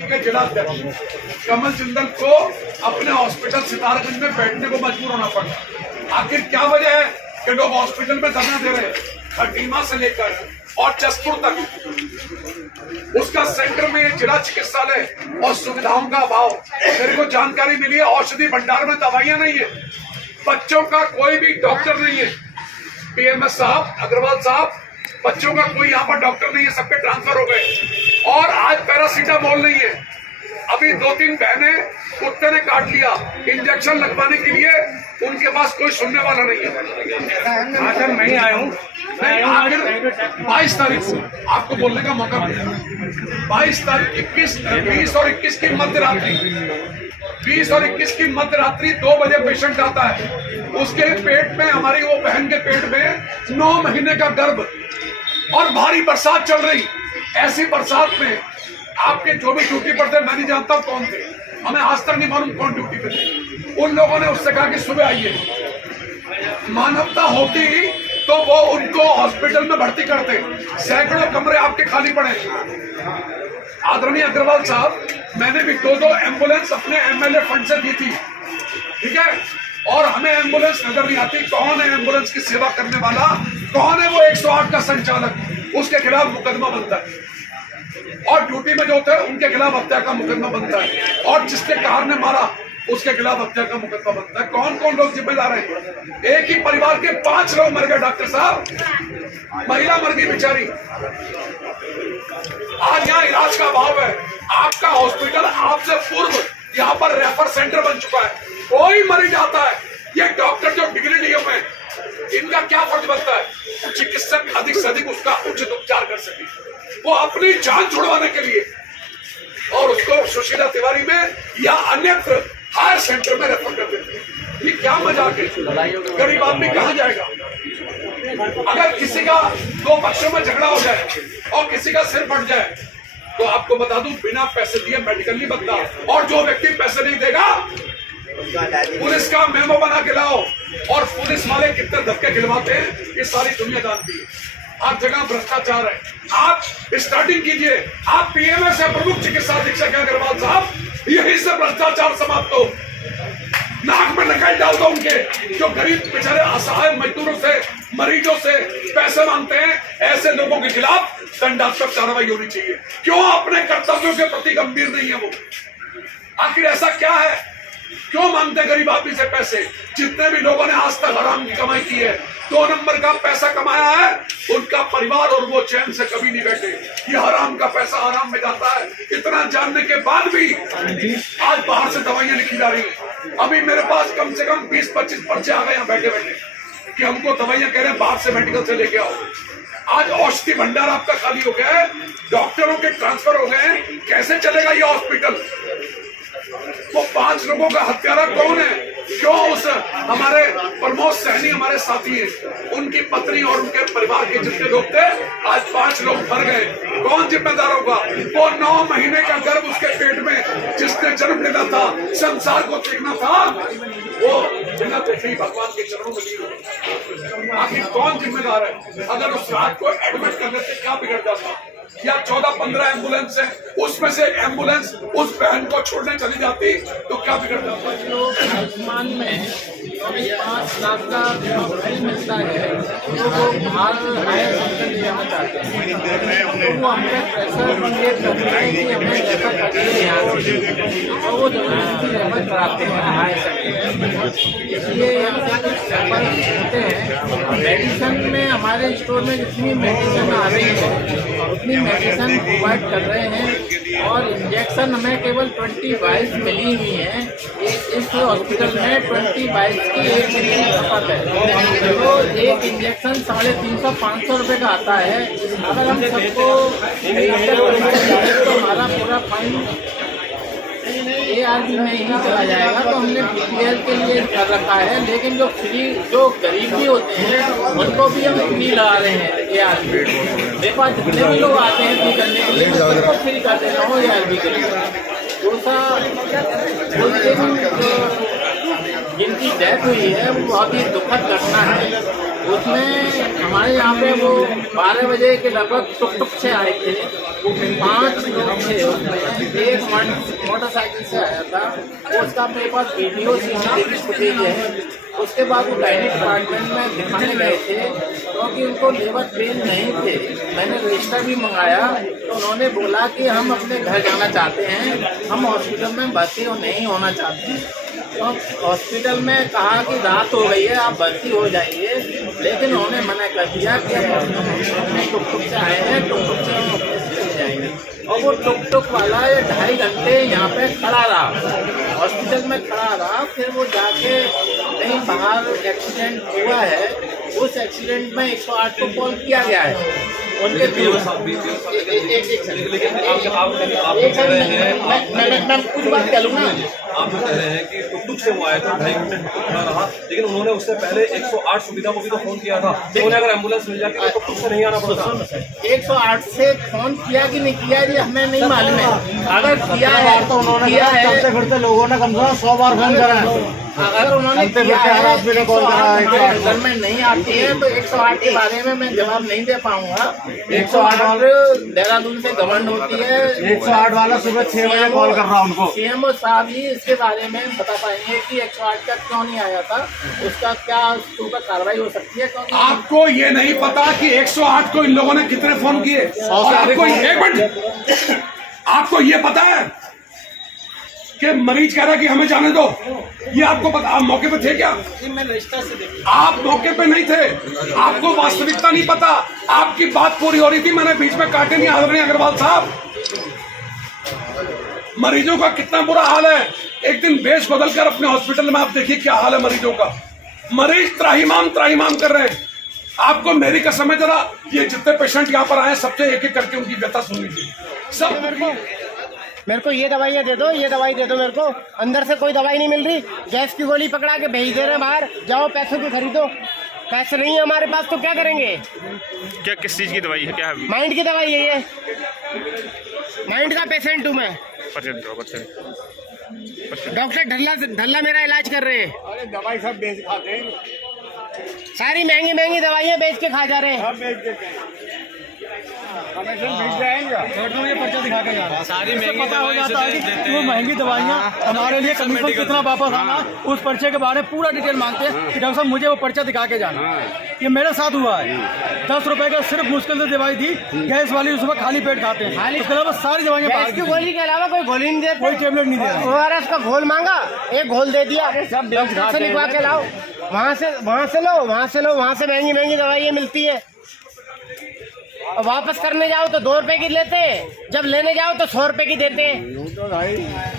के जिलाध्यक्ष कमल जिंदल को अपने हॉस्पिटल सितारगंज में बैठने को मजबूर होना पड़ा। आखिर क्या वजह है कि लोग हॉस्पिटल में धरना दे रहे हैं? खटीमा से लेकर और जसपुर तक उसका सेंटर में जिला चिकित्सालय और सुविधाओं का अभाव। मेरे को जानकारी मिली है औषधि भंडार में दवाइयां नहीं है, बच्चों का कोई भी डॉक्टर नहीं है। पीएमएस साहब, अग्रवाल साहब, बच्चों का कोई यहाँ पर डॉक्टर नहीं है, सबके ट्रांसफर हो गए। और आज पैरासीटामोल नहीं है। अभी 2-3 बहनें कुत्ते ने काट लिया, इंजेक्शन लगवाने के लिए उनके पास कोई सुनने वाला नहीं है। हाँ सर, मैं ही आया हूँ। आखिर 22 तारीख से आपको बोलने का मौका मिला। 22 तारीख 20 और 21 की मध्य रात्रि 20 और 21 की मध्य रात्रि 2 बजे पेशेंट आता है। उसके पेट में, हमारी वो बहन के पेट में 9 महीने का गर्भ और भारी बरसात चल रही। ऐसी बरसात में आपके जो भी ड्यूटी पर थे, मैं नहीं जानता कौन थे, हमें आज तक नहीं मालूम कौन ड्यूटी पे थे। उन लोगों ने उससे कहा कि सुबह आइए। मानवता होती तो वो उनको हॉस्पिटल में भर्ती करते। सैकड़ों कमरे आपके खाली पड़े। आदरणीय अग्रवाल साहब, मैंने भी 2-2 एम्बुलेंस अपने एमएलए फंड से दी थी, ठीक है, और हमें एम्बुलेंस नजर नहीं आती। कौन है एम्बुलेंस की सेवा करने वाला? कौन है वो 108 का संचालक? उसके खिलाफ मुकदमा बनता है। और ड्यूटी में जो थे उनके खिलाफ हत्या का मुकदमा बनता है। और जिसने कार ने मारा उसके खिलाफ हत्या का मुकदमा बनता है। कौन कौन लोग जिम्मेदार हैं? एक ही परिवार के 5 लोग मर गए डॉक्टर साहब, महिला मर गई बेचारी। आज यहाँ इलाज का अभाव है। आपका हॉस्पिटल आपसे पूर्व यहाँ पर रेफर सेंटर बन चुका है। कोई मरीज आता है, ये डॉक्टर जो डिग्री लिए हुए हैं, इनका क्या फर्ज बनता है? चिकित्सक अधिक से अधिक उसका उचित उपचार कर सके। वो अपनी जान छुड़वाने के लिए और उसको सुशीला तिवारी में या अन्यत्र हायर सेंटर में रेफर कर देते हैं। ये क्या मजाक है? गरीब आदमी कहाँ जाएगा? अगर किसी का 2 पक्षों में झगड़ा हो जाए और किसी का सिर फट जाए तो आपको बता दूं, बिना पैसे दिए मेडिकल नहीं बनता। और जो व्यक्ति पैसे नहीं देगा, पुलिस का मेमो बना के लाओ। और पुलिस वाले कितने धक्के खिलवाते हैं ये सारी दुनिया जानती है। हर जगह भ्रष्टाचार है। आप स्टार्टिंग कीजिए। आप पीएमएस है, प्रमुख चिकित्सा अधीक्षक है अग्रवाल साहब, यही से भ्रष्टाचार समाप्त हो। नाक में नकाई डाल दो उनके, जो गरीब बेचारे असहाय मजदूरों से, मरीजों से पैसे मांगते हैं। ऐसे लोगों के खिलाफ दंडात्मक कार्रवाई होनी चाहिए। क्यों अपने कर्तव्यों के प्रति गंभीर नहीं है वो? आखिर ऐसा क्या है? क्यों मांगते गरीब आदमी से पैसे? जितने भी लोगों ने आज तक हराम की कमाई की है, 2 नंबर का पैसा कमाया है, उनका परिवार और वो चैन से कभी नहीं बैठे। ये हराम का पैसा हराम में जाता है। इतना जानने के बाद भी आज बाहर से दवाइयां लिखी जा रही है। अभी मेरे पास कम से कम 20-25 पर्चे आ गए यहाँ बैठे बैठे कि हमको दवाइयां कह रहे हैं बाहर से मेडिकल से लेके आओ। आज औषधि भंडार आपका खाली हो गया है, डॉक्टरों के ट्रांसफर हो गए हैं। कैसे चलेगा ये हॉस्पिटल? वो 5 लोगों का हत्यारा कौन है? क्यों उस हमारे प्रमोद सहनी हमारे साथी हैं, उनकी पत्नी और उनके परिवार के जितने लोग थे, आज 5 लोग मर गए। कौन जिम्मेदार होगा? वो 9 महीने का गर्भ उसके पेट में जिसने जन्म लेना था, संसार को देखना था, वो बिना देखे ही भगवान के चरणों में ली। आखिर कौन जिम्मेदार है? अगर उस रात को एडमिट करने से क्या बिगड़ जाता? या 14-15 एम्बुलेंस है, उसमें से एम्बुलेंस उस बहन को छोड़ने चली जाती तो क्या बिगड़ जाता? आयुष्मान में 5 लाख का फ्री मिलता है, तो वो बाहर हायर सेंटर ले जाना चाहते हैं। तो वो हमें प्रेशर क्रिएट करते हैं कि हमें रेफर करिए यहाँ से, और वो जबरदस्ती रेफर कराते हैं हायर सेंटर। इसलिए रेफर होते हैं। मेडिसिन में हमारे स्टोर में जितनी मेडिसिन आ रही है उतनी मेडिसिन प्रोवाइड कर रहे हैं। और इंजेक्शन हमें केवल 20 वाइल्स मिली हुई हैं। इस हॉस्पिटल में 20 वाइल्स की 1 दिन की खपत है, तो एक इंजेक्शन 350-500 रुपये का आता है। अगर हम सबको तो हमारा पूरा फंड ARV में ही चला जाएगा। तो हमने BPL के लिए कर रखा है, लेकिन जो गरीब भी होते हैं उनको भी हम फ्री लगा रहे हैं ARV। मेरे पास जितने भी लोग आते हैं फ्री करने के लिए, मैं सबको फ्री कर देता हूँ ARV के लिए। दूसरा, उस दिन जिनकी डेथ हुई है वो बहुत ही दुखद घटना है। उसमें हमारे यहाँ पे वो 12 बजे के लगभग टुक से आए थे। 5 लोग थे उसमें, एक मोटरसाइकिल से आया था, उसका मेरे पास वीडियो सीसीटीवी फुटेज है। उसके बाद वो गाइनिक डिपार्टमेंट में दिखाने गए थे क्योंकि उनको लेबर पेन नहीं थे। मैंने रजिस्टर भी मंगाया तो उन्होंने बोला कि हम अपने घर जाना चाहते हैं, हम हॉस्पिटल में भर्ती नहीं होना चाहते हैं। तो हॉस्पिटल में कहा कि रात हो गई है, आप भर्ती हो जाइए, लेकिन उन्होंने मना कर दिया कि हम टुक से आए हैं, टुक से हम अपने चले जाएंगे। और वो टुक वाला 2.5 घंटे यहाँ पे खड़ा रहा, हॉस्पिटल में खड़ा रहा। फिर वो जाके कहीं बाहर एक्सीडेंट हुआ है, उस एक्सीडेंट में 108 को कॉल किया गया है उनके मैं कुछ बात कह लूँ ना। आप कह रहे हैं कि टुक से वो आया था, 2.5 घंटे खड़ा रहा, लेकिन उन्होंने उससे पहले 108 सुविधा को भी तो फोन किया था। तो उन्हें अगर एम्बुलेंस मिल जाती तो टुक से नहीं आना पड़ता। 108 से फोन किया कि नहीं किया जी हमें नहीं मालूम है। अगर किया है तो उन्होंने किया है, चलते फिरते लोगों ने कम से कम 100 बार फोन करा है। अगर उन्होंने किया है, घर में नहीं आती है तो 108 के बारे में मैं जवाब नहीं दे पाऊंगा। 108 देहरादून से गवर्न होती है। 108 वाला सुबह 6 बजे कॉल कर रहा उनको। सीएमओ साहब ही इसके बारे में बता पाएंगे कि 108 का क्यों नहीं आया था, उसका क्या उसका कार्रवाई हो सकती है। क्योंकि आपको ये नहीं पता कि 108 को इन लोगों ने कितने फोन किए? आपको एक मिनट, आपको ये पता है कि मरीज कह रहा है कि हमें जाने दो? ये आपको पता? आप मौके पे थे क्या? मैं रजिस्टर से देखा। आप मौके पे नहीं थे, आपको वास्तविकता नहीं पता। आपकी बात पूरी हो रही थी, मैंने बीच में काटे नहीं। आदरणीय अग्रवाल साहब, मरीजों का कितना बुरा हाल है। एक दिन वेश बदल कर अपने हॉस्पिटल में आप देखिए क्या हाल है मरीजों का। मरीज त्राहिमाम कर रहे हैं। आपको मेरी कसम है, जरा ये जितने पेशेंट यहाँ पर आए सबसे एक एक करके उनकी व्यथा सुननी चाहिए। सब मेरे को ये दवाइयाँ दे दो, ये दवाई दे दो मेरे को। अंदर से कोई दवाई नहीं मिल रही, गैस की गोली पकड़ा के भेज दे रहे हैं बाहर, जाओ पैसों की खरीदो। पैसे नहीं है हमारे पास तो क्या करेंगे? क्या किस चीज की दवाई है? क्या है? माइंड की दवाई है ये, माइंड का पेशेंट हूँ मैं। डॉक्टर ढल्ला मेरा इलाज कर रहे हैं। अरे दवाई सब बेच खाते हैं, सारी महंगी महंगी दवाइयाँ बेच के खा जा रहे हैं। मुझे पर्चा दिखा के जा रहा है। सारी महंगी पता हो दवाइयाँ जाता है देते कि हैं। वो महंगी दवाइयाँ हमारे लिए कमीशन कितना वापस आना, उस पर्चे के बारे में पूरा डिटेल मांगते हैं कि डॉक्टर साहब मुझे वो पर्चा दिखा के जाना। ये मेरे साथ हुआ है। 10 रुपए का सिर्फ मुश्किल से दवाई दी, गैस वाली उसमें खाली पेट खाते हैं। उसके अलावा सारी दवाइयाँ गैस की गोली के अलावा कोई गोली नहीं देते, कोई टेबलेट नहीं दे रहा। ORS का घोल मांगा, एक घोल दे दिया, सब डॉक्टर से लिखवा के लाओ, वहाँ से लो, वहाँ से महंगी महंगी दवाइयाँ मिलती है। और वापस करने जाओ तो 2 रुपए की लेते हैं, जब लेने जाओ तो 100 रुपए की देते हैं।